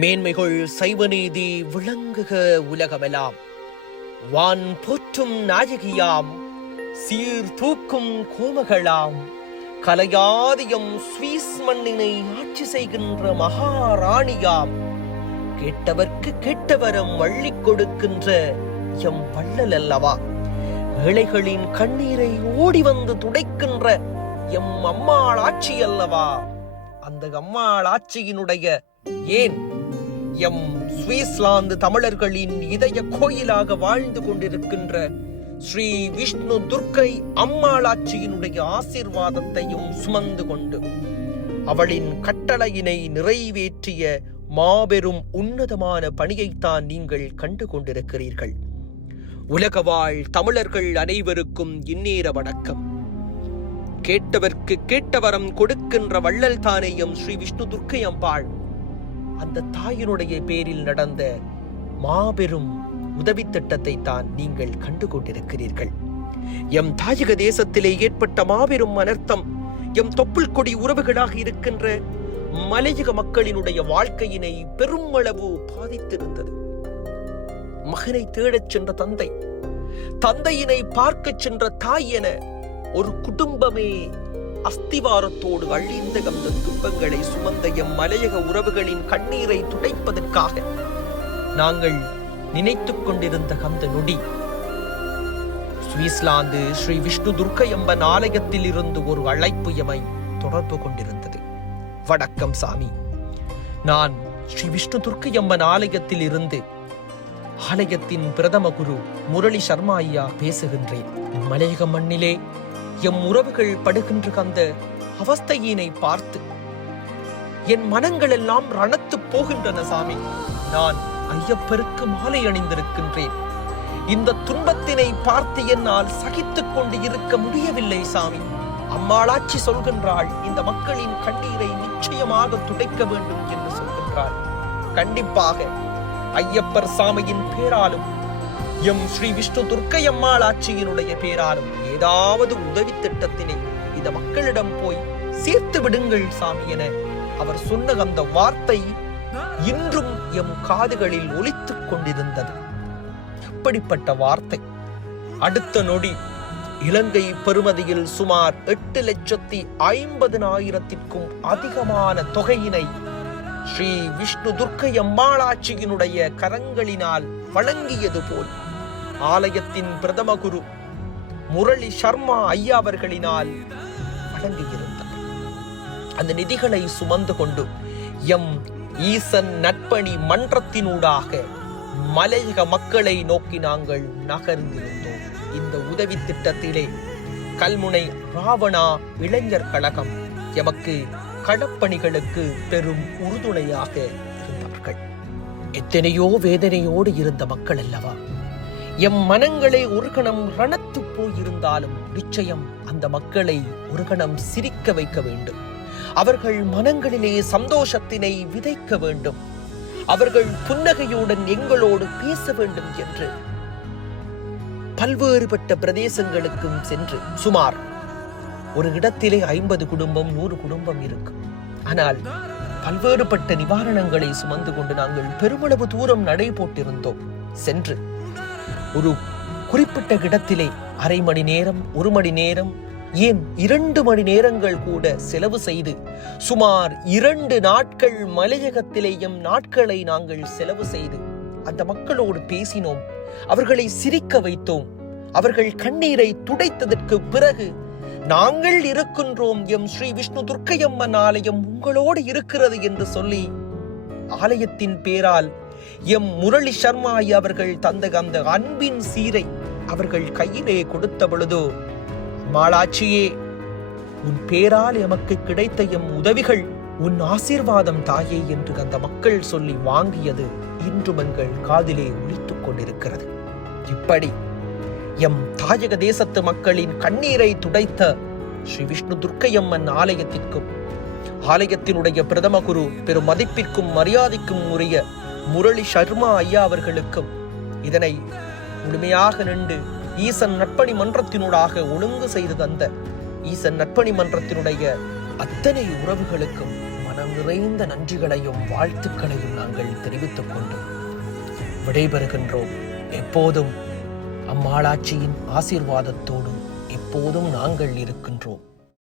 மேன்மைகள் சைவநீதி விளங்குக உலகமெல்லாம். வான் போற்றும் நாயகியாம், சீர் தூக்கும் கோமகளாம், கலையாதியம் சுவீஸ் மண்ணினை ஆட்சி செய்கின்ற மகாராணியாம், கேட்டவர்க்கு கேட்டவரம் அள்ளிக் கொடுக்கின்ற எம் வள்ளல் அல்லவா. ஏழைகளின் கண்ணீரை ஓடி வந்து துடைக்கின்ற எம் அம்மாள் ஆட்சி அல்லவா. அந்த அம்மாள் ஆட்சியினுடைய ஏன் எம் சுவிஸ்லாந்து தமிழர்களின் இதய கோயிலாக வாழ்ந்து கொண்டிருக்கின்ற ஸ்ரீ விஷ்ணு துர்க்கை அம்மாள் ஆட்சியினுடைய ஆசீர்வாதத்தையும் சுமந்து கொண்டு அவளின் கட்டளையினை நிறைவேற்றிய மாபெரும் உன்னதமான பணியைத்தான் நீங்கள் கண்டு கொண்டிருக்கிறீர்கள். உலகவாழ் தமிழர்கள் அனைவருக்கும் இந்நேர வணக்கம். கேட்டவர்க்கு கேட்டவரம் கொடுக்கின்ற வள்ளல் தானேயும் ஸ்ரீ விஷ்ணு துர்க்கை அம்பாள் அந்த தாயினுடைய பேரில் நடந்த மாபெரும் உதவி திட்டத்தை தான் நீங்கள் கண்டு கொண்டிருக்கிறீர்கள். எம் தாயக தேசத்திலே ஏற்பட்ட மாபெரும் அனர்த்தம் எம் தொப்புள் கொடி உறவுகளாக இருக்கின்ற மலையக மக்களினுடைய வாழ்க்கையினை பெருமளவு பாதித்திருந்தது. மகனை தேடச் சென்ற தந்தை, தந்தையினை பார்க்க சென்ற தாய் என ஒரு குடும்பமே அஸ்திவாரத்தோடு அழிந்த அந்த துன்பங்களை சுமந்த எம் மலையக உறவுகளின் கண்ணீரை துடைப்பதற்காக நாங்கள் நினைத்துக் கொண்டிருந்த அந்த நொடி சுவிஸ்லாந்து ஸ்ரீ விஷ்ணு துர்க்கை அம்மன் ஆலயத்தில் இருந்து ஒரு அழைப்பு எமை தொடர்பு கொண்டிருந்தது. வணக்கம் சாமி, நான் ஸ்ரீ விஷ்ணு துர்க்கை அம்மன் ஆலயத்தில் இருந்து ஆலயத்தின் பிரதம குரு முரளி சர்மா ஐயா பேசுகின்றேன். மலையக மண்ணிலே எம் உறவுகள் படுகின்ற அந்த அவஸ்தையினை பார்த்து என் மனங்கள் எல்லாம் ரணத்து போகின்றன சாமி. நான் ஐயப்பருக்கு மாலை அணிந்திருக்கின்றேன். இந்த துன்பத்தினை பார்த்து என்னால் சகித்துக் கொண்டு இருக்க முடியவில்லை சாமி. அம்மாளாட்சி சொல்கின்றாள், இந்த மக்களின் கண்ணீரை நிச்சயமாக துடைக்க வேண்டும் என்று சொல்கின்றாள். கண்டிப்பாக ஐயப்பர் சாமியின் பேராலும் எம் ஸ்ரீ விஷ்ணு துர்க்கை அம்மாள் ஆட்சியினுடைய பேராலும் ஏதாவது உதவி திட்டத்தினை இந்த மக்களிடம் போய் சேர்த்து விடுங்கள் சாமி என அவர் சொன்ன அந்த வார்த்தை இன்றும் எம் காதுகளில் ஒலித்துக் கொண்டிருந்தது. எப்படிப்பட்ட வார்த்தை! அடுத்த நொடி இலங்கை பெறுமதியில் சுமார் 8,50,000 அதிகமான தொகையினை ஸ்ரீ விஷ்ணு துர்க்கை அம்மாளாட்சியினுடைய கரங்களினால் வழங்கியது போல் ஆலயத்தின் பிரதம குரு முரளி சர்மா ஐயா அவர்களினால் வழங்கியிருந்தார். அந்த நிதிகளை சுமந்து கொண்டு எம் ஈசன் நட்பணி மன்றத்தினூடாக மலையக மக்களை நோக்கி நாங்கள் நகர்ந்திருந்தோம். இந்த உதவி திட்டத்திலே கல்முனை ராவணா இளைஞர் கழகம் எமக்கு களப்பணிகளுக்கு பெரும் உறுதுணையாக இருந்தார்கள். எத்தனையோ வேதனையோடு இருந்த மக்கள் அல்லவா. எம் மனங்களை ஒரு கணம் ரணத்து போயிருந்தாலும் நிச்சயம் அந்த மக்களை ஒரு கணம் சிரிக்க வைக்க வேண்டும். அவர்கள் மனங்களிலே சந்தோஷத்தினை விதைக்க வேண்டும். அவர்கள் புன்னகையுடன் எங்களோடு பேச வேண்டும் என்று பல்வேறுபட்ட பிரதேசங்களுக்கும் சென்று சுமார் ஒரு இடத்திலே 50 குடும்பம் 100 குடும்பம் இருக்கும். ஆனால் பல்வேறுபட்ட நிவாரணங்களை சுமந்து கொண்டு நாங்கள் பெருமளவு தூரம் நடை போட்டிருந்தோம். சென்று ஒரு குறிப்பிட்ட இடத்திலே 1/2 மணி நேரம் 1 மணி நேரம் ஏன் 2 மணி நேரங்கள் கூட செலவு செய்து சுமார் 2 நாட்கள் மலையகத்திலேயும் நாட்களை நாங்கள் செலவு செய்து அந்த மக்களோடு பேசினோம். அவர்களை சிரிக்க வைத்தோம். அவர்கள் கண்ணீரை துடைத்ததற்கு பிறகு நாங்கள் இருக்கின்றோம், எம் ஸ்ரீ விஷ்ணு துர்க்கை அம்மன் ஆலயம் உங்களோடு இருக்கிறது என்று சொல்லி ஆலயத்தின் பேரால் எம் முரளி சர்மா அவர்கள் தந்த அந்த அன்பின் சீரை அவர்கள் கையிலே கொடுத்த பொழுதோ, மாளாட்சியே, உன் பேரால் எமக்கு கிடைத்த எம் உதவிகள் உன் ஆசீர்வாதம் தாயே என்று அந்த மக்கள் சொல்லி வாங்கியது இன்றும் எங்கள் காதிலே ஒலித்துக் கொண்டிருக்கிறது. இப்படி எம் தாயக தேசத்து மக்களின் கண்ணீரை துடைத்த ஸ்ரீ விஷ்ணு துர்க்கை அம்மன் ஆலயத்திற்கும் ஆலயத்தினுடைய பிரதம குரு பெரும் மதிப்பிற்கும் மரியாதைக்கும் உரிய முரளி சர்மா ஐயா அவர்களுக்கும் இதனை முழுமையாக நின்று ஈசன் நட்பணி மன்றத்தினூடாக ஒழுங்கு செய்து தந்த ஈசன் நட்பணி மன்றத்தினுடைய அத்தனை உறவுகளுக்கும் மனம் நிறைந்த நன்றிகளையும் வாழ்த்துக்களையும் நாங்கள் தெரிவித்துக் கொண்டு விடைபெறுகின்றோம். எப்போதும் அம்மாளாட்சியின் ஆசீர்வாதத்தோடு எப்போதும் நாங்கள் இருக்கின்றோம்.